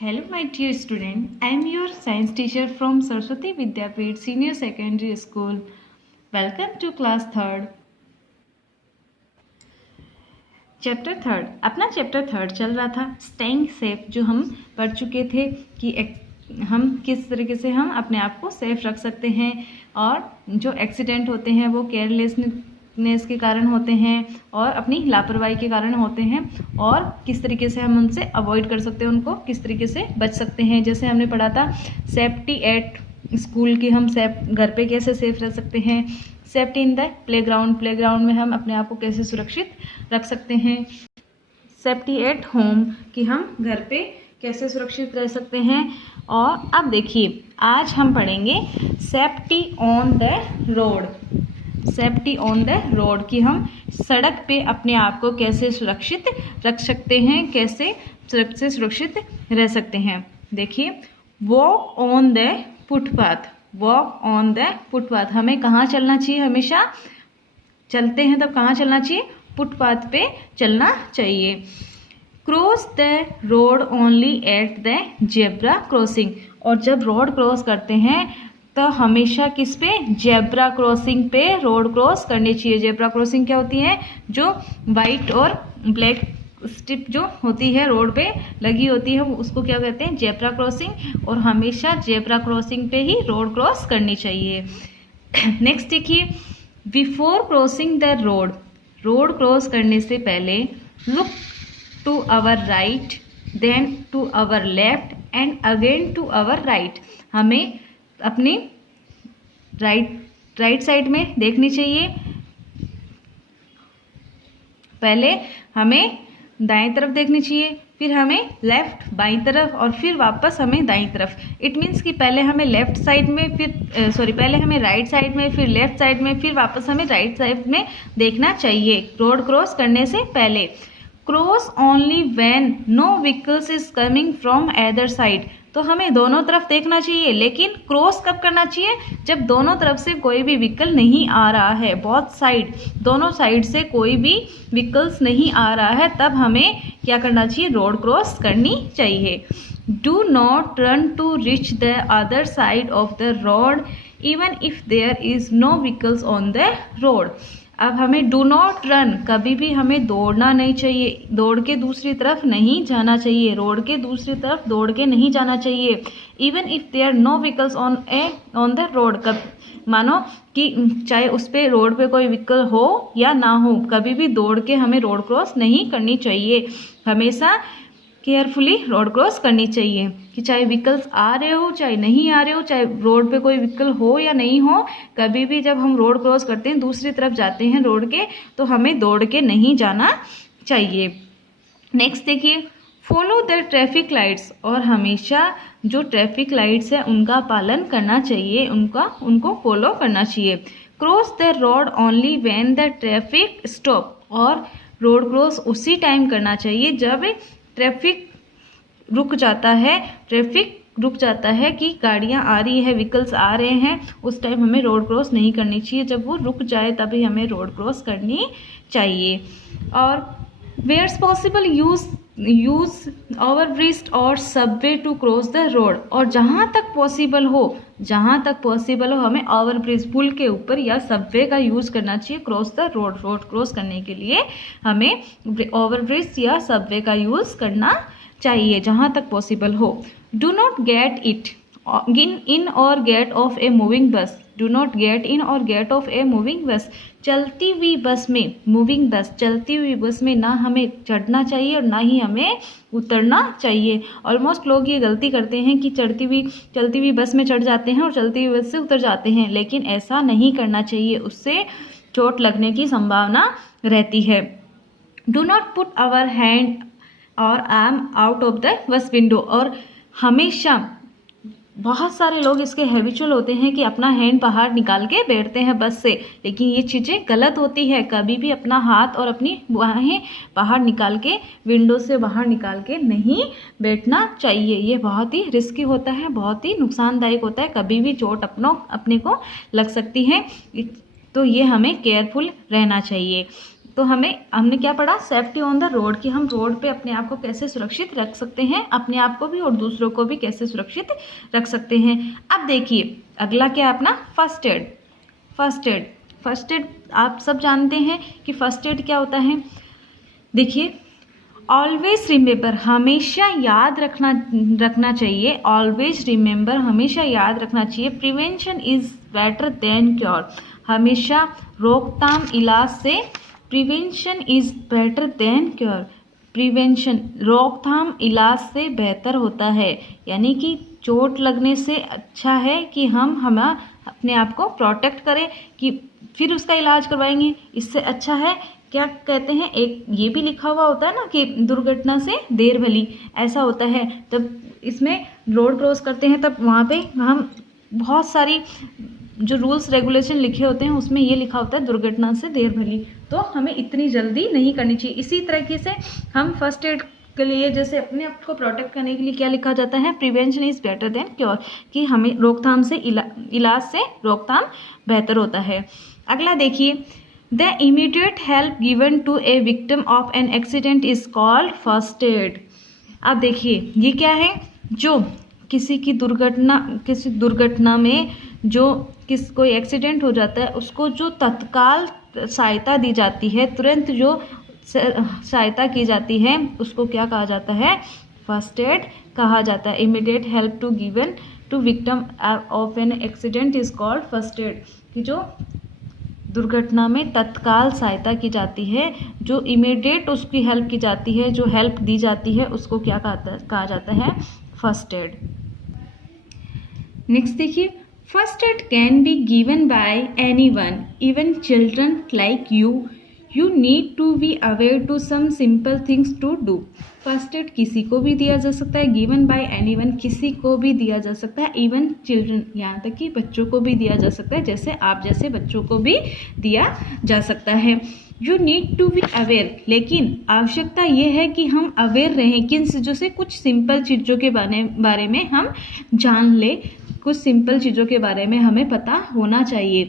Hello, my dear student. I am your science teacher from Saraswati Vidyapeeth Senior Secondary School. Welcome to class third. Chapter third, अपना chapter third चल रहा था staying safe, जो हम पढ़ चुके थे कि हम किस तरीके से हम अपने आप को सेफ रख सकते हैं और जो एक्सीडेंट होते हैं वो केयरलेसनेस के कारण होते हैं और अपनी लापरवाही के कारण होते हैं और किस तरीके से हम उनसे अवॉइड कर सकते हैं, उनको किस तरीके से बच सकते हैं। जैसे हमने पढ़ा था सेफ्टी एट स्कूल की, हम घर पे कैसे सेफ रह सकते हैं। सेफ्टी इन द प्लेग्राउंड में हम अपने आप को कैसे सुरक्षित रख सकते हैं। सेफ्टी एट होम कि हम घर पे कैसे सुरक्षित रह सकते हैं। और अब देखिए आज हम पढ़ेंगे safety on the road. Safety on the road कि हम सड़क पे अपने आप को कैसे सुरक्षित रख सकते हैं, कैसे सुरक्षित रह सकते हैं। देखिए walk on the footpath, walk on the footpath, हमें कहाँ चलना चाहिए, हमेशा चलते हैं तब कहाँ चलना चाहिए, फुटपाथ पे चलना चाहिए। Cross the road only at the zebra crossing, और जब रोड क्रॉस करते हैं तो हमेशा किस पे, जेब्रा क्रॉसिंग पे रोड क्रॉस करनी चाहिए। जेब्रा क्रॉसिंग क्या होती है, जो वाइट और ब्लैक स्ट्रिप जो होती है रोड पे लगी होती है उसको क्या कहते हैं, जेब्रा क्रॉसिंग, और हमेशा जेब्रा क्रॉसिंग पे ही रोड क्रॉस करनी चाहिए। नेक्स्ट देखिए before crossing the road, road cross करने से पहले look to our right then to our left and again to our right, हमें अपनी राइट साइड में देखनी चाहिए, पहले हमें दाएं तरफ देखनी चाहिए, फिर हमें लेफ्ट बाईं तरफ और फिर वापस हमें दाईं तरफ। इट मीन्स कि पहले हमें लेफ्ट साइड में फिर पहले हमें राइट साइड में, फिर लेफ्ट साइड में, फिर वापस हमें राइट साइड में देखना चाहिए रोड क्रॉस करने से पहले। Cross only when no vehicles is coming from other side, तो हमें दोनों तरफ देखना चाहिए, लेकिन क्रॉस कब करना चाहिए, जब दोनों तरफ से कोई भी व्हीकल नहीं आ रहा है, बोथ साइड, दोनों साइड से कोई भी व्हीकल्स नहीं आ रहा है, तब हमें क्या करना चाहिए, रोड क्रॉस करनी चाहिए। Do not run to reach the other side of the road even if there is no vehicles on the road. अब हमें डू नॉट रन, कभी भी हमें दौड़ना नहीं चाहिए, दौड़ के दूसरी तरफ नहीं जाना चाहिए, रोड के दूसरी तरफ दौड़ के नहीं जाना चाहिए। Even if there no vehicles on the road, कब मानो कि चाहे उस पे रोड पे कोई व्हीकल हो या ना हो, कभी भी दौड़ के हमें रोड क्रॉस नहीं करनी चाहिए, हमेशा केयरफुली रोड क्रॉस करनी चाहिए कि चाहे व्हीकल्स आ रहे हो चाहे नहीं आ रहे हो, चाहे रोड पे कोई व्हीकल हो या नहीं हो, कभी भी जब हम रोड क्रॉस करते हैं दूसरी तरफ जाते हैं रोड के, तो हमें दौड़ के नहीं जाना चाहिए। नेक्स्ट देखिए फॉलो द ट्रैफिक लाइट्स, और हमेशा जो ट्रैफिक लाइट्स है उनका पालन करना चाहिए, उनको फॉलो करना चाहिए। Cross the road only when the traffic stop, और रोड क्रॉस उसी टाइम करना चाहिए जब ट्रैफिक रुक जाता है कि गाड़ियां आ रही है, व्हीकल्स आ रहे हैं, उस टाइम हमें रोड क्रॉस नहीं करनी चाहिए, जब वो रुक जाए तभी हमें रोड क्रॉस करनी चाहिए। और वेयर्स पॉसिबल यूज ओवरब्रिज और subway to cross the road, और जहाँ तक पॉसिबल हो हमें ओवरब्रिज, पुल के ऊपर या सबवे का यूज करना चाहिए क्रॉस द रोड क्रॉस करने के लिए हमें ओवरब्रिज या सबवे का यूज करना चाहिए जहाँ तक पॉसिबल हो। Do not get it in or get off a moving bus, do not get in or get off a moving बस, चलती हुई बस में, मूविंग बस, चलती हुई बस में ना हमें चढ़ना चाहिए और ना ही हमें उतरना चाहिए। ऑलमोस्ट लोग ये गलती करते हैं कि चलती हुई बस में चढ़ जाते हैं और चलती हुई बस से उतर जाते हैं, लेकिन ऐसा नहीं करना चाहिए, उससे चोट लगने की संभावना रहती है। Do not put our hand or arm out of the bus window, और हमेशा बहुत सारे लोग इसके हैबिचुअल होते हैं कि अपना हैंड बाहर निकाल के बैठते हैं बस से, लेकिन ये चीज़ें गलत होती है। कभी भी अपना हाथ और अपनी बाहें बाहर निकाल के, विंडो से बाहर निकाल के नहीं बैठना चाहिए, ये बहुत ही रिस्की होता है, बहुत ही नुकसानदायक होता है, कभी भी चोट अपने को लग सकती है, तो ये हमें केयरफुल रहना चाहिए। तो हमने क्या पढ़ा, सेफ्टी ऑन द रोड, कि हम रोड पे अपने आप को कैसे सुरक्षित रख सकते हैं, अपने आप को भी और दूसरों को भी कैसे सुरक्षित रख सकते हैं। अब देखिए अगला क्या है अपना फर्स्ट एड। फर्स्ट एड आप सब जानते हैं कि फर्स्ट एड क्या होता है। देखिए ऑलवेज रिमेंबर, हमेशा याद रखना चाहिए, ऑलवेज रिमेंबर, हमेशा याद रखना चाहिए, prevention is better than cure, हमेशा रोकथाम इलाज से, prevention is better than cure, prevention रोकथाम इलाज से बेहतर होता है, यानी कि चोट लगने से अच्छा है कि हम अपने आप को प्रोटेक्ट करें कि फिर उसका इलाज करवाएंगे, इससे अच्छा है क्या कहते हैं, एक ये भी लिखा हुआ होता है ना कि दुर्घटना से देर भली, ऐसा होता है। तब इसमें रोड क्रॉस करते हैं तब वहाँ पे हम बहुत सारी जो रूल्स रेगुलेशन लिखे होते हैं उसमें ये लिखा होता है दुर्घटना से देर भली, तो हमें इतनी जल्दी नहीं करनी चाहिए। इसी तरीके से हम फर्स्ट एड के लिए जैसे अपने आप को प्रोटेक्ट करने के लिए क्या लिखा जाता है, prevention is better than cure, कि हमें रोकथाम से इलाज से रोकथाम बेहतर होता है। अगला देखिए, the immediate help given to a victim of an accident is called first aid. अब देखिए ये क्या है, जो किसी दुर्घटना में जो कोई एक्सीडेंट हो जाता है उसको जो तत्काल सहायता दी जाती है, तुरंत जो सहायता की जाती है उसको क्या कहा जाता है, फर्स्ट एड कहा जाता है। Immediate help to given to victim of an accident is called first aid, कि जो दुर्घटना में तत्काल सहायता की जाती है, जो इमीडिएट उसकी हेल्प की जाती है, जो हेल्प दी जाती है उसको क्या कहा जाता है, फर्स्ट एड। नेक्स्ट देखिए, first aid can be given by anyone, even children like you need to be aware to some simple things to do. First aid किसी को भी दिया जा सकता है, गिवन बाय एनीवन किसी को भी दिया जा सकता है, इवन चिल्ड्रन यहाँ तक कि बच्चों को भी दिया जा सकता है, जैसे आप जैसे बच्चों को भी दिया जा सकता है। You need to be aware, लेकिन आवश्यकता ये है कि हम अवेयर रहें किन चीज़ों से, कुछ सिंपल चीज़ों के बारे में हम जान लें, कुछ सिंपल चीज़ों के बारे में हमें पता होना चाहिए।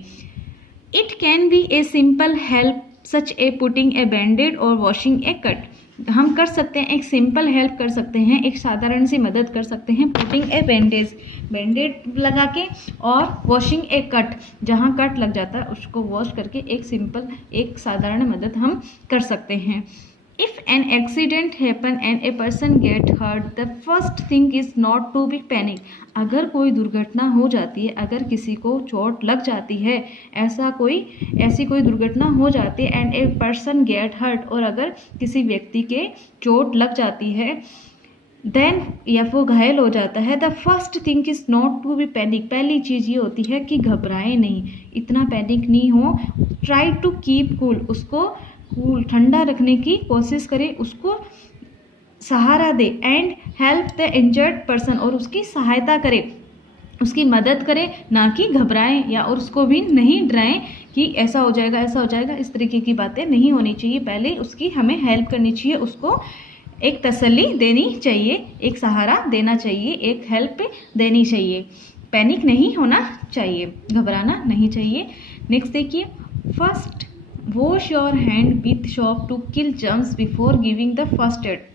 It can be a simple help such a putting a bandaid or washing A cut. हम कर सकते हैं, एक सिंपल हेल्प कर सकते हैं, एक साधारण सी मदद कर सकते हैं, पुटिंग ए बैंडेड लगा के, और वॉशिंग ए कट, जहाँ कट लग जाता है उसको वॉश करके एक साधारण मदद हम कर सकते हैं। If an accident happen and a person get hurt, the first thing is not to be panic. अगर कोई दुर्घटना हो जाती है, अगर किसी को चोट लग जाती है, ऐसी कोई दुर्घटना हो जाती है and a person get hurt, और अगर किसी व्यक्ति के चोट लग जाती है देन या वो घायल हो जाता है, the first thing is not to be panic, पहली चीज़ ये होती है कि घबराए नहीं, इतना पैनिक नहीं हो, ट्राई टू कीप कूल, उसको कूल ठंडा रखने की कोशिश करें, उसको सहारा दे, and help the injured person, और उसकी सहायता करें, उसकी मदद करें, ना कि घबराएं या और उसको भी नहीं डराएं कि ऐसा हो जाएगा, इस तरीके की बातें नहीं होनी चाहिए। पहले उसकी हमें हेल्प करनी चाहिए, उसको एक तसल्ली देनी चाहिए, एक सहारा देना चाहिए, एक हेल्प देनी चाहिए, पैनिक नहीं होना चाहिए, घबराना नहीं चाहिए। नेक्स्ट देखिए, first wash your hand with soap to kill germs before giving the first aid.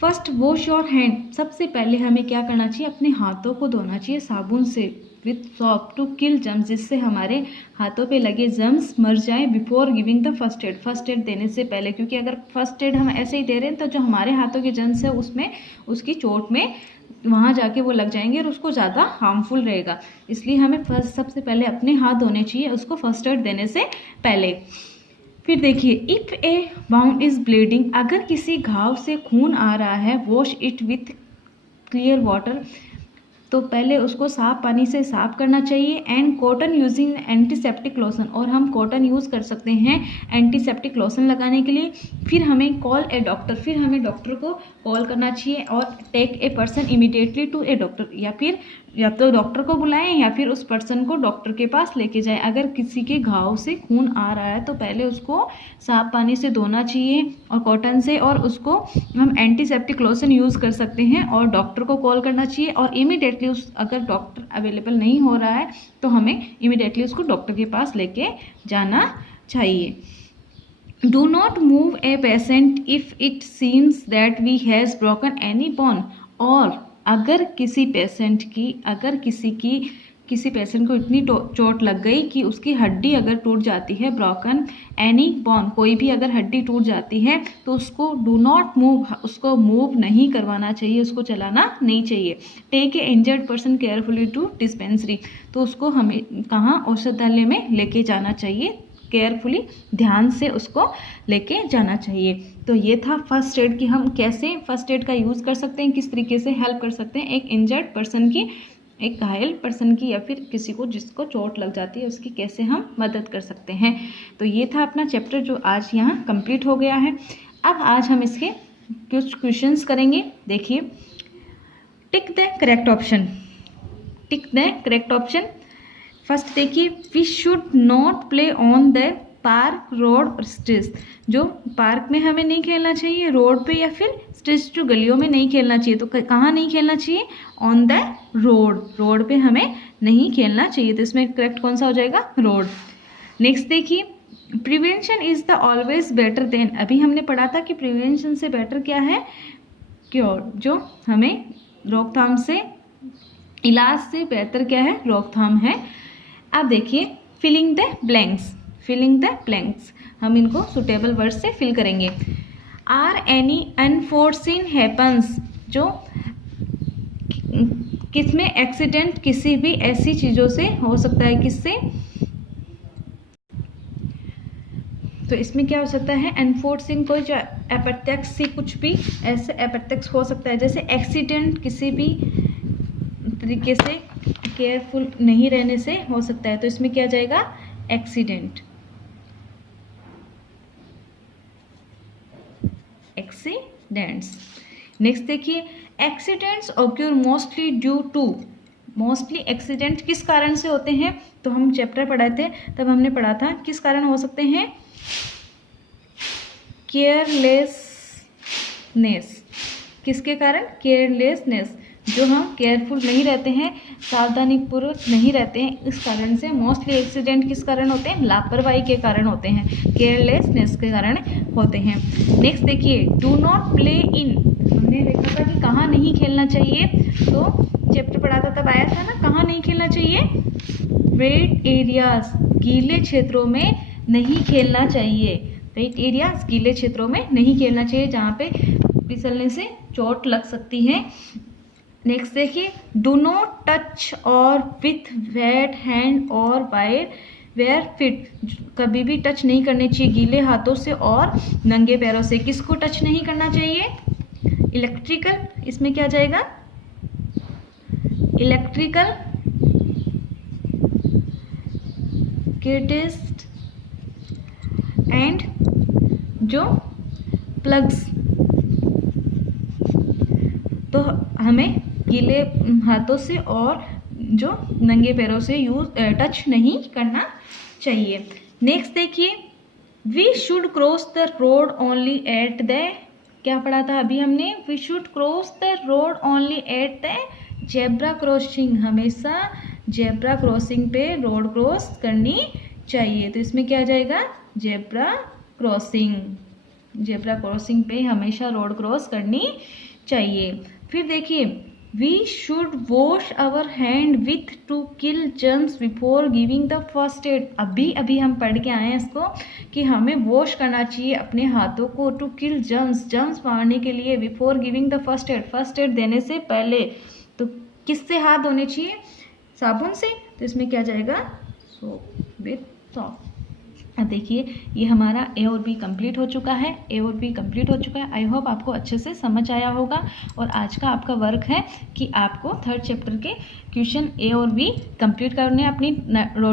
First wash your hand, सबसे पहले हमें क्या करना चाहिए, अपने हाथों को धोना चाहिए साबुन से, with soap to kill germs, जिससे हमारे हाथों पे लगे जर्म्स मर जाएं, before giving the first aid देने से पहले, क्योंकि अगर फर्स्ट एड हम ऐसे ही दे रहे हैं तो जो हमारे हाथों के जर्म्स है उसमें उसकी चोट में वहाँ जाके वो लग जाएंगे और उसको ज़्यादा हार्मफुल रहेगा, इसलिए हमें सबसे पहले अपने हाथ धोने चाहिए उसको फर्स्ट एड देने से पहले। फिर देखिए, if A wound is bleeding, अगर किसी घाव से खून आ रहा है, wash it with clear water, तो पहले उसको साफ पानी से साफ करना चाहिए, and cotton using antiseptic lotion, और हम कॉटन यूज़ कर सकते हैं एंटीसेप्टिक लोशन लगाने के लिए। फिर हमें कॉल ए डॉक्टर, फिर हमें डॉक्टर को कॉल करना चाहिए, और take a person immediately to a doctor, या फिर या तो डॉक्टर को बुलाएं या फिर उस पर्सन को डॉक्टर के पास लेके जाएं। अगर किसी के घाव से खून आ रहा है तो पहले उसको साफ पानी से धोना चाहिए और कॉटन से, और उसको हम एंटीसेप्टिक लोशन यूज़ कर सकते हैं और डॉक्टर को कॉल करना चाहिए। और इमीडिएटली उस अगर डॉक्टर अवेलेबल नहीं हो रहा है तो हमें इमीडिएटली उसको डॉक्टर के पास लेके जाना चाहिए। Do not move a patient if it seems that he has broken any bone। और अगर किसी पेशेंट को इतनी चोट लग गई कि उसकी हड्डी अगर टूट जाती है, ब्रोकन एनी बोन, कोई भी अगर हड्डी टूट जाती है तो उसको डू नॉट मूव, उसको मूव नहीं करवाना चाहिए, उसको चलाना नहीं चाहिए। Take a injured person carefully to dispensary, तो उसको हमें कहाँ, औषधालय में लेके जाना चाहिए, केयरफुली ध्यान से उसको लेके जाना चाहिए। तो ये था फर्स्ट एड कि हम कैसे फर्स्ट एड का यूज़ कर सकते हैं, किस तरीके से हेल्प कर सकते हैं एक इंजर्ड पर्सन की, एक घायल पर्सन की, या फिर किसी को जिसको चोट लग जाती है उसकी कैसे हम मदद कर सकते हैं। तो ये था अपना चैप्टर जो आज यहाँ कंप्लीट हो गया है। अब आज हम इसके कुछ क्वेश्चंस करेंगे। देखिए, tick the correct option, tick the correct option. First देखिए, we should not play on the park, road or streets. जो पार्क में हमें नहीं खेलना चाहिए, रोड पे या फिर स्ट्रीट्स जो गलियों में नहीं खेलना चाहिए। तो कहाँ नहीं खेलना चाहिए, ऑन द रोड, रोड पे हमें नहीं खेलना चाहिए। तो इसमें करेक्ट कौन सा हो जाएगा, रोड। नेक्स्ट देखिए, prevention is the always better than. अभी हमने पढ़ा था कि प्रिवेंशन से बेटर क्या है, क्योर। जो हमें रोकथाम से, इलाज से बेहतर क्या है, रोकथाम है। अब देखिए, filling the blanks, filling the blanks, हम इनको सुटेबल वर्ड से फिल करेंगे। आर एनी अनफोर्सिन हैपन्स, जो किसमें एक्सीडेंट किसी भी ऐसी चीज़ों से हो सकता है, किससे, तो इसमें क्या हो सकता है, अनफोर्सिन कोई जो अप्रत्यक्ष सी कुछ भी ऐसे अप्रत्यक्ष हो सकता है, जैसे एक्सीडेंट किसी भी तरीके से केयरफुल नहीं रहने से हो सकता है। तो इसमें क्या जाएगा, एक्सीडेंट, एक्सीडेंट्स। नेक्स्ट देखिए, accidents occur mostly due to, mostly accident किस कारण से होते हैं। तो हम चैप्टर पढ़ाए थे तब हमने पढ़ा था किस कारण हो सकते हैं, केयरलेसनेस, किसके कारण, केयरलेसनेस, जो हम केयरफुल नहीं रहते हैं, सावधानीपूर्वक नहीं रहते हैं, इस कारण से मोस्टली एक्सीडेंट किस कारण होते हैं, लापरवाही के कारण होते हैं, केयरलेसनेस के कारण होते हैं। नेक्स्ट देखिए, डू नॉट प्ले इन, हमने देखा था कि कहाँ नहीं खेलना चाहिए, तो चैप्टर पढ़ा था तब आया था ना, कहाँ नहीं खेलना चाहिए, वेट एरियाज, गीले क्षेत्रों में नहीं खेलना चाहिए। वेट एरियाज, गीले क्षेत्रों में नहीं खेलना चाहिए जहाँ पे फिसलने से चोट लग सकती है। नेक्स्ट देखिए, डू नॉट टच और विथ वेट हैंड और वेयर फिट, कभी भी टच नहीं करने चाहिए गीले हाथों से और नंगे पैरों से। किसको टच नहीं करना चाहिए, इलेक्ट्रिकल, इसमें क्या जाएगा, इलेक्ट्रिकल गिरटिस्ट एंड जो प्लग्स, तो हमें गीले हाथों से और जो नंगे पैरों से टच नहीं करना चाहिए। नेक्स्ट देखिए, we should cross the road only at the, क्या पढ़ा था अभी हमने, we should cross the road only at the zebra crossing, हमेशा जेब्रा क्रॉसिंग पे रोड क्रॉस करनी चाहिए। तो इसमें क्या जाएगा, जेब्रा क्रॉसिंग, जेब्रा क्रॉसिंग पे हमेशा रोड क्रॉस करनी चाहिए। फिर देखिए, we should wash our hand with to kill germs before giving the first aid. अभी हम पढ़ के आए हैं इसको कि हमें वॉश करना चाहिए अपने हाथों को, टू किल जर्म्स, जर्म्स मारने के लिए, before giving the first aid, first aid देने से पहले। तो किससे हाथ धोने चाहिए, साबुन से। तो इसमें क्या जाएगा, सोप विथ सॉफ्ट। अब देखिए, ये हमारा ए और बी कंप्लीट हो चुका है, ए और बी कंप्लीट हो चुका है। आई होप आपको अच्छे से समझ आया होगा। और आज का आपका वर्क है कि आपको थर्ड चैप्टर के क्वेश्चन ए और बी कंप्लीट करने हैं अपनी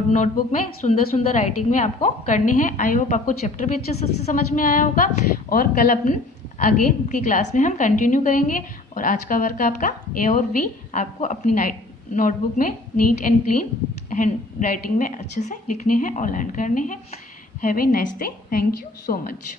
नोटबुक में, सुंदर सुंदर राइटिंग में आपको करने हैं। आई होप आपको चैप्टर भी अच्छे से समझ में आया होगा। और कल अपन आगे की क्लास में हम कंटिन्यू करेंगे। और आज का वर्क आपका ए और बी आपको अपनी नोटबुक में neat and clean hand writing में अच्छे से लिखने हैं और लर्न करने हैं। Have a nice day. Thank you so much.